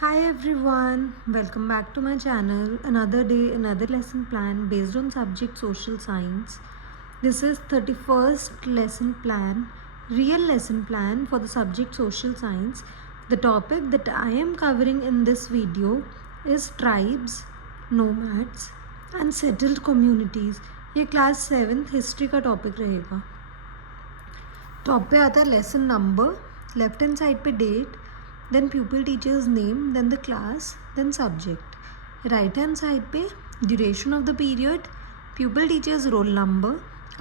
Hi everyone, welcome back to my channel. Another day, another lesson plan based on subject social science. This is 31st lesson plan, real lesson plan for the subject social science. The topic that I am covering in this video is tribes, nomads and settled communities. ये class 7th history का topic रहेगा. Top पे आता है lesson number, left hand side पे date, then pupil teacher's name, then the class, then subject. Right hand side पे duration of the period, pupil teacher's roll number,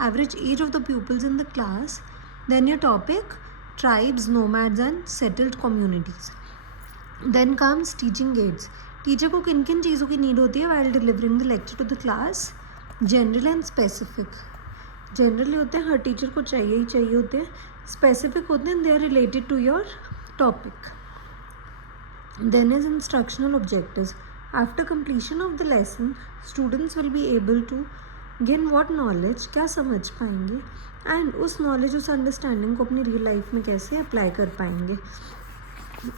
average age of the pupils in the class, then your topic tribes, nomads and settled communities. Then comes teaching aids. Teacher को किन किन चीज़ों की need होती है while delivering the lecture to the class? General and specific. Generally होते हैं, हर teacher को चाहिए ही चाहिए होते हैं. स्पेसिफिक होते हैं, they are related to your topic. Then is instructional objectives. After completion of the lesson, students will be able to gain what knowledge, क्या समझ पाएंगे, and उस knowledge, उस understanding को अपनी real life में कैसे apply कर पाएंगे.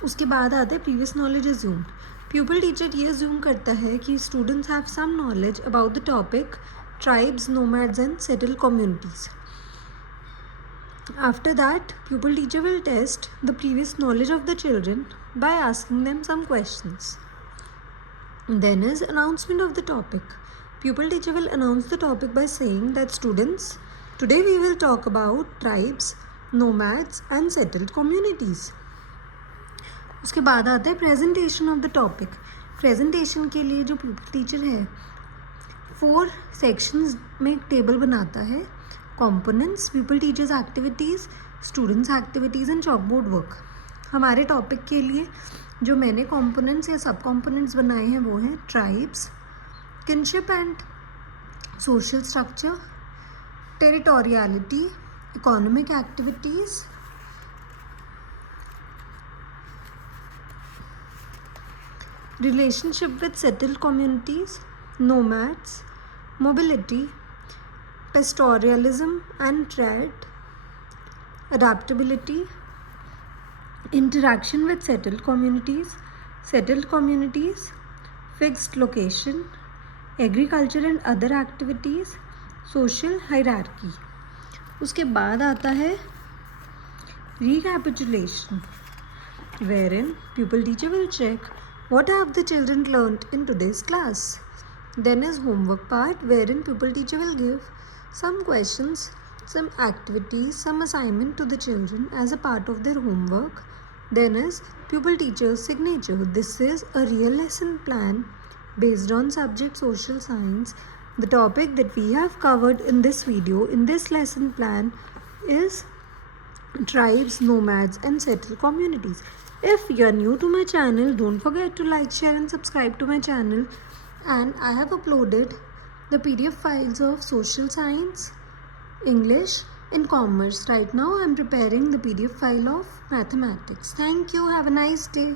उसके बाद आते हैं previous knowledge assumed. Pupil teacher ये assume करता है कि students have some knowledge about the topic tribes, nomads and settled communities. After that, pupil teacher will test the previous knowledge of the children by asking them some questions. Then is announcement of the topic. Pupil teacher will announce the topic by saying that students, today we will talk about tribes, nomads and settled communities. उसके बाद आता है presentation of the topic. Presentation के लिए जो pupil teacher है 4 sections में एक table बनाता है. Components, pupil teachers activities, students activities and chalkboard work. हमारे टॉपिक के लिए जो मैंने components या सब components बनाए हैं वो हैं tribes, kinship and social structure, territoriality, economic activities, relationship with settled communities, nomads, mobility, pastoralism and trade, adaptability, interaction with settled communities, fixed location, agriculture and other activities, social hierarchy. उसके बाद आता है recapitulation, wherein pupil teacher will check what have the children learnt in today's class. Then is homework part, wherein pupil teacher will give some questions, some activities, some assignment to the children as a part of their homework. Then is pupil teacher's signature. This is a real lesson plan based on subject social science. The topic that we have covered in this video, in this lesson plan, is tribes, nomads and settled communities. If you are new to my channel, don't forget to like, share and subscribe to my channel. And I have uploaded the PDF files of social science, English and commerce. Right now I am preparing the PDF file of mathematics. Thank you. Have a nice day.